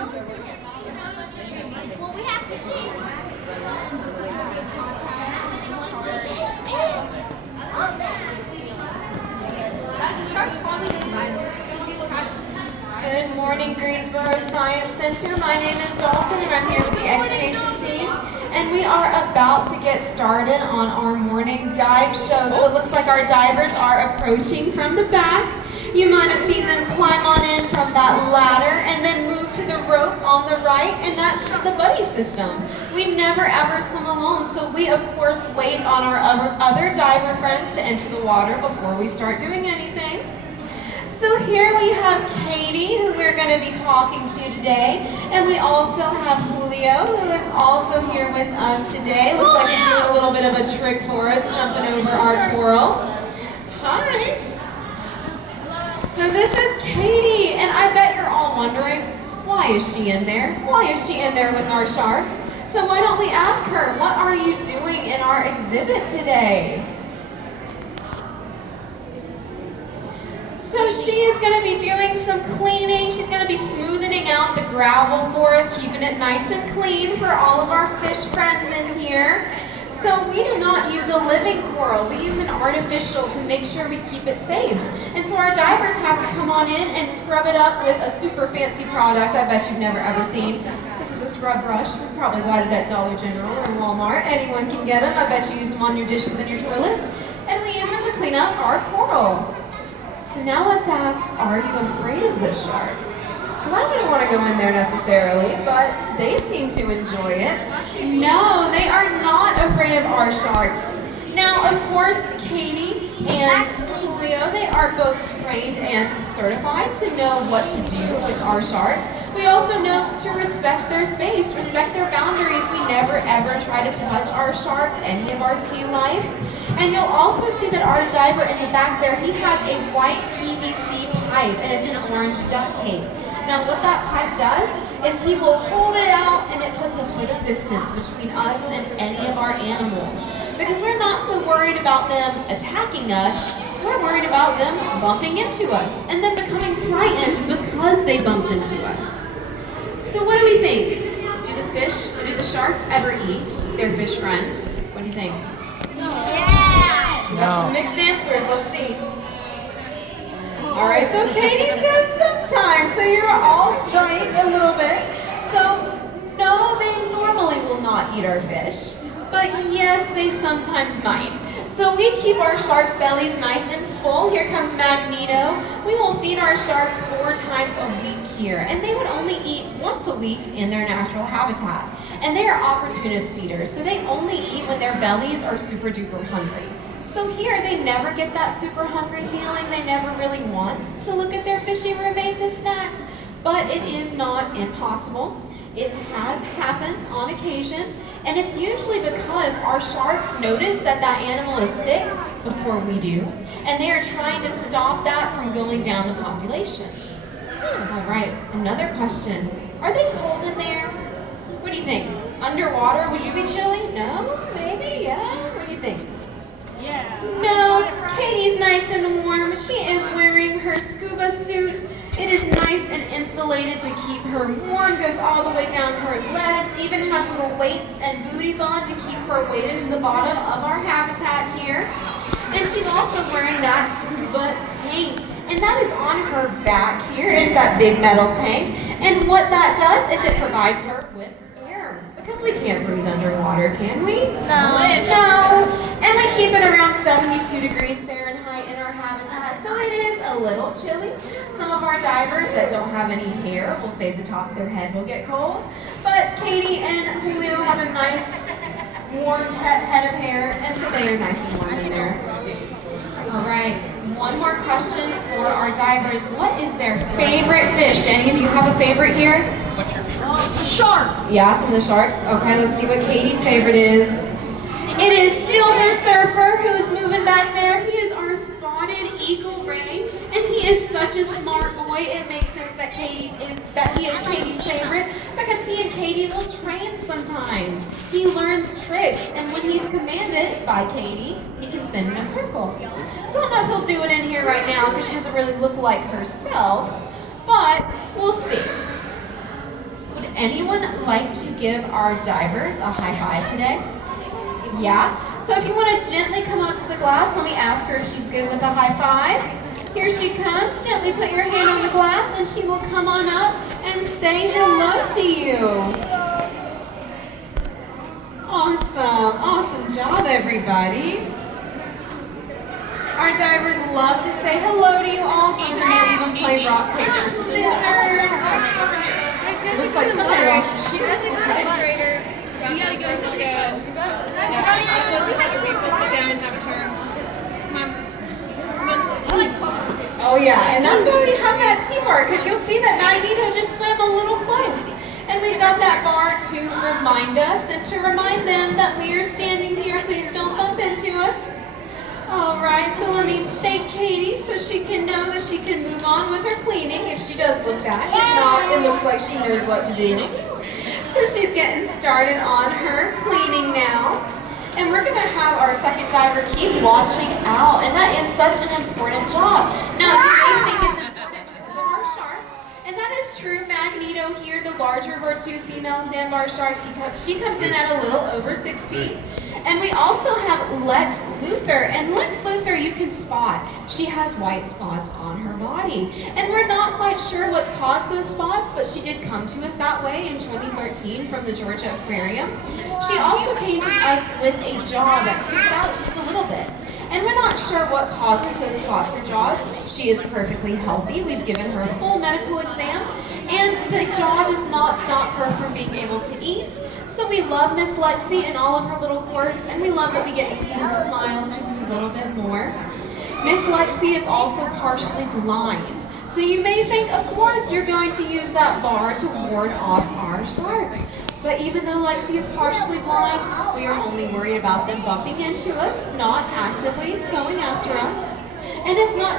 Well, we have to see. Good morning, Greensboro Science Center. My name is Dalton, and I'm here with the education team. And we are about to get started on our morning dive show. So it looks like our divers are approaching from the back. You might have seen them climb on in from that ladder and then move to the rope on the right, and that's the buddy system. We never ever swim alone, so we of course wait on our other diver friends to enter the water before we start doing anything. So here we have Katie, who we're going to be talking to today, and we also have Julio, who is also here with us today. Looks like he's doing a little bit of a trick for us, jumping over our coral. Hi. So this is Katie, and I bet you're all wondering, why is she in there? Why is she in there with our sharks? So why don't we ask her, what are you doing in our exhibit today? So she is going to be doing some cleaning. She's going to be smoothing out the gravel for us, keeping it nice and clean for all of our fish friends in here. So we do not use a living coral. We use an artificial to make sure we keep it safe. And so our divers have to come on in and scrub it up with a super fancy product I bet you've never ever seen. This is a scrub brush. We probably got it at Dollar General or Walmart. Anyone can get them. I bet you use them on your dishes and your toilets. And we use them to clean up our coral. So now let's ask, are you afraid of the sharks? Because I wouldn't want to go in there necessarily, but they seem to enjoy it. No, they are not afraid of our sharks. Now, of course, Katie and Julio, they are both trained and certified to know what to do with our sharks. We also know to respect their space, respect their boundaries. We never ever try to touch our sharks, any of our sea life. And you'll also see that our diver in the back there, he has a white PVC pipe, and it's an orange duct tape. Now what that pipe does is he will hold it out, and it puts a foot of distance between us and any of our animals. Because we're not so worried about them attacking us, we're worried about them bumping into us and then becoming frightened because they bumped into us. So what do we think? Do the sharks ever eat their fish friends? What do you think? Yeah. We got some mixed answers. Let's see. All right, so Katie says sometimes. So you're all right a little bit. So no, they normally will not eat our fish, but yes, they sometimes might. So we keep our sharks' bellies nice and full. Here comes Magneto. We will feed our sharks 4 times a week here, and they would only eat once a week in their natural habitat. And they are opportunist feeders, so they only eat when their bellies are super duper hungry. So here, they never get that super hungry feeling. They never really want to look at their fishy roommates as snacks, but it is not impossible. It has happened on occasion, and it's usually because our sharks notice that that animal is sick before we do, and they are trying to stop that from going down the population. All right, another question. Are they cold in there? What do you think? Underwater, would you be chilly? No? Maybe? Yeah? What do you think? Yeah. No, Katie's nice and warm. She is wearing her scuba suit. It is nice and insulated to keep her warm, goes all the way down her legs, even has little weights and booties on to keep her weighted to the bottom of our habitat here. And she's also wearing that scuba tank. And that is on her back here. It's that big metal tank. And what that does is it provides her with air. Because we can't breathe underwater, can we? No. And we keep it around 72 degrees Fahrenheit in our habitat, so it is a little chilly. Some of our divers that don't have any hair will say the top of their head will get cold. But Katie and Julio have a nice warm head of hair, and so they are nice and warm in there. All right, one more question for our divers. What is their favorite fish? Any of you have a favorite here? What's your favorite? A shark. Yeah, some of the sharks. Okay, let's see what Katie's favorite is. It is Silver Surfer, who is moving back there. He is our spotted eagle ray, and he is such a smart boy. It makes sense that he is Katie's favorite because he and Katie will train sometimes. He learns tricks, and when he's commanded by Katie, he can spin in a circle. So I don't know if he'll do it in here right now because she doesn't really look like herself, but we'll see. anyone like to give our divers a high five today? Yeah? So if you want to gently come up to the glass, let me ask her if she's good with a high five. Here she comes. Gently put your hand on the glass and she will come on up and say hello to you. Awesome. Awesome job, everybody. Our divers love to say hello to you all. Some of them will even play rock, paper, scissors. Looks like somebody lost a shoe. We gotta go to the Let's have the people sit down and have a turn. Oh yeah, and that's why we have that teamwork, because you'll see that Magneto just swam a little close. And we've got that bar to remind us and to remind them that we are standing here. Please don't bump into us. All right, so let me thank Katie so she can know that she can move on with her cleaning if she does look back. If not, it looks like she knows what to do. So she's getting started on her cleaning now. And we're going to have our second diver keep watching out, and that is such an important job. Now, you may think it's important because of our sharks, and that is true. Magneto here, the larger of our two female sandbar sharks, she comes in at a little over 6 feet. And we also have Lex Luthor, and Lex Luthor you can spot. She has white spots on her body. And we're not quite sure what's caused those spots, but she did come to us that way in 2013 from the Georgia Aquarium. She also came to us with a jaw that sticks out just a little bit. And we're not sure what causes those spots or jaws. She is perfectly healthy. We've given her a full medical exam, and the jaw does not stop her from being able to eat. So we love Miss Lexi and all of her little quirks, and we love that we get to see her smile just a little bit more. Miss Lexi is also partially blind. So you may think, of course, you're going to use that bar to ward off our sharks. But even though Lexi is partially blind, we are only worried about them bumping into us, not actively going after us. And it's not just